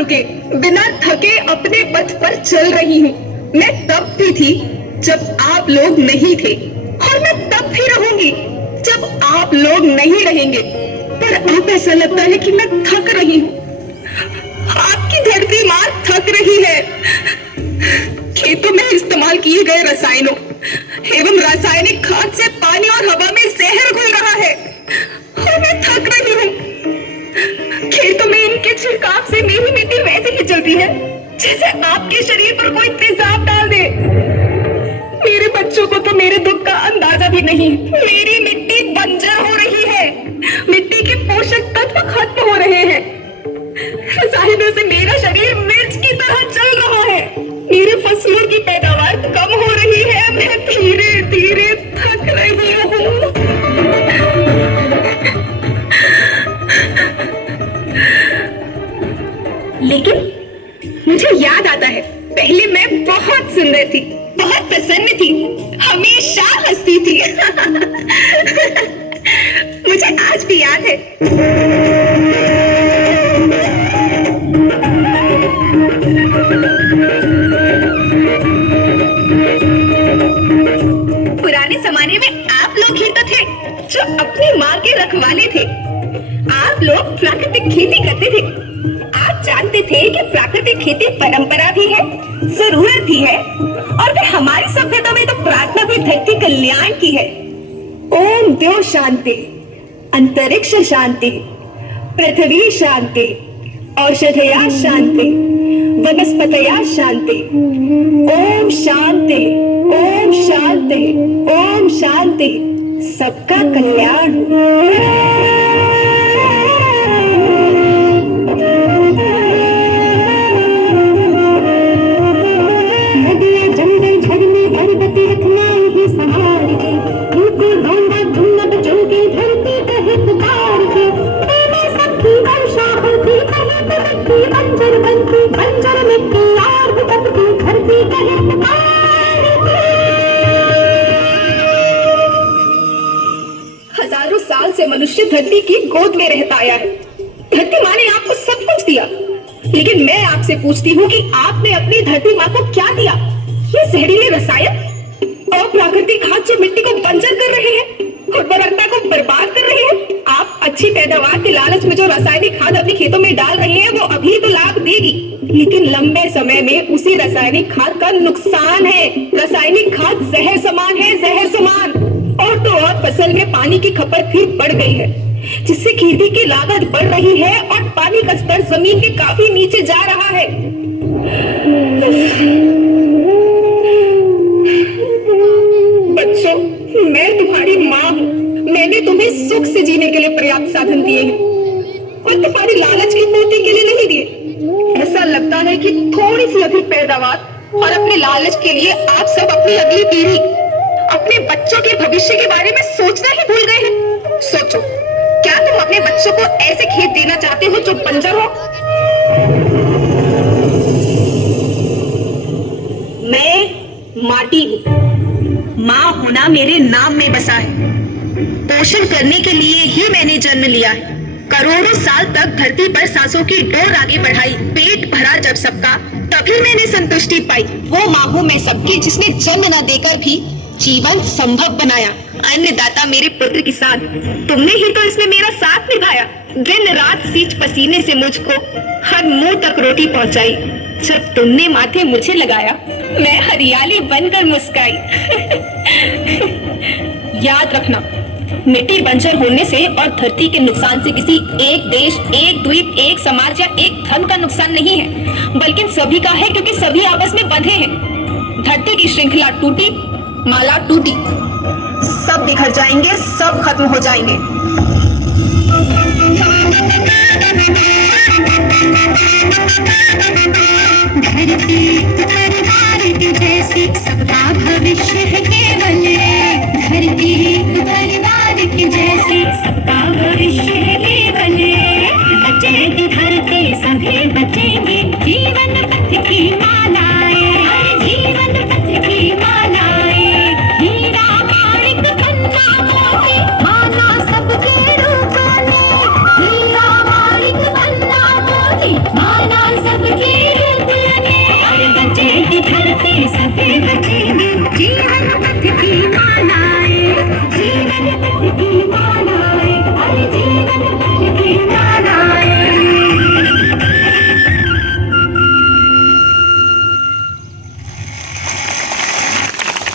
रुके, बिना थके अपने पथ पर चल रही हूँ। मैं तब भी थी जब आप लोग नहीं थे, और मैं तब भी रहूंगी जब आप लोग नहीं रहेंगे। पर अब ऐसा लगता है कि मैं थक रही हूँ। आपकी धरती माँ थक रही है। खेतों में इस्तेमाल किए गए रसायनों एवं रासायनिक खाद से पानी और हवा में जहर घुल रहा है, और मैं थक रही हूँ। खेतों में इनके छिड़काव से मेरी मिट्टी वैसे ही चलती है जैसे आपके शरीर पर कोई तेजाब डाल दे। मेरे बच्चों को तो मेरे दुख का अंदाजा भी नहीं। मेरी मिट्टी बंजर हो रही है, मिट्टी के पोषक तत्व खत्म हो रहे हैं। रसायनों से मेरा शरीर मिर्च की तरह चल रहा है। मेरे फसलों की पैदावार कम हो रही है। मैं धीरे धीरे थक रही हूँ। लेकिन मुझे याद आता है, पहले मैं बहुत सुंदर थी, बहुत प्रसन्न थी, हमेशा हंसती थी। मुझे आज भी याद है। पुराने जमाने में आप लोग ही तो थे जो अपनी माँ के रखवाले थे। आप लोग प्राकृतिक खेती करते थे। आप जानते थे कि प्राकृतिक खेती परंपरा भी है, जरूरत भी है, और फिर हमारी सभ्यता में तो प्रार्थना भी धरती कल्याण की है। ओम द्यो शांति, अंतरिक्ष शांति, पृथ्वी शांति, औषधया शांति, वनस्पतया शांति। ओम शांति, ओम शांति, ओम शांति। सबका कल्याण। हजारों साल से मनुष्य धरती की गोद में रहता आया है। धरती माँ ने आपको सब कुछ दिया, लेकिन मैं आपसे पूछती हूँ कि आपने अपनी धरती माँ को क्या दिया? ये जहरीले रसायन और प्राकृतिक खाद जो मिट्टी को बंजर कर रहे हैं, उर्वरकता को बर्बाद कर रहे हैं। आप अच्छी पैदावार के लालच में जो रासायनिक खाद अपने खेतों में डाल रहे हैं, वो अभी तो लाभ देगी, लेकिन लंबे समय में उसी रासायनिक खाद का नुकसान है। रासायनिक खाद जहर समान है, जहर समान। और तो और फसल में पानी की खपत फिर बढ़ गई है, जिससे खेती की लागत बढ़ रही है और पानी का स्तर जमीन के काफी नीचे जा रहा है। बच्चों, मैं तुम्हारी माँ हूँ। मैंने तुम्हें सुख से जीने के लिए पर्याप्त साधन दिए हैं और तुम्हारी लालच की पूर्ति के लिए नहीं दिए। ऐसा लगता है कि थोड़ी सी अधिक पैदावार और अपने लालच के लिए आप सब अपनी अगली पीढ़ी, अपने बच्चों के भविष्य के बारे में सोचना ही भूल गए हैं। सोचो, क्या तुम अपने बच्चों को ऐसे खेत देना चाहते हो जो बंजर हो? मैं माटी हूँ। माँ होना मेरे नाम में बसा है। पोषण करने के लिए ही मैंने जन्म लिया है। करोड़ों साल तक धरती पर सांसों की डोर आगे बढ़ाई। पेट भरा जब सबका, तभी मैंने संतुष्टि पाई। वो माँ हूँ मैं सबकी, जिसने जन्म न देकर भी जीवन संभव बनाया। अन्नदाता मेरे पुत्र किसान, तुमने ही तो इसमें मेरा साथ निभाया। दिन रात सींच पसीने से मुझको हर मुंह तक रोटी पहुंचाई। जब तुमने माथे मुझे लगाया, मैं हरियाली बनकर मुस्काई। याद रखना, मिट्टी बंजर होने से और धरती के नुकसान से किसी एक देश, एक द्वीप, एक समाज या एक धर्म का नुकसान नहीं है, बल्कि सभी का है, क्योंकि सभी आपस में बंधे हैं। धरती की श्रृंखला टूटी, माला टूटी, सब बिखर जाएंगे, सब खत्म हो जाएंगे। धरती परिवार की जैसी, सबका भविष्य है केवल एक। धरती परिवार की जैसी, सबका भविष्य है केवल एक। बचेगी धरती, सभी बचेंगे।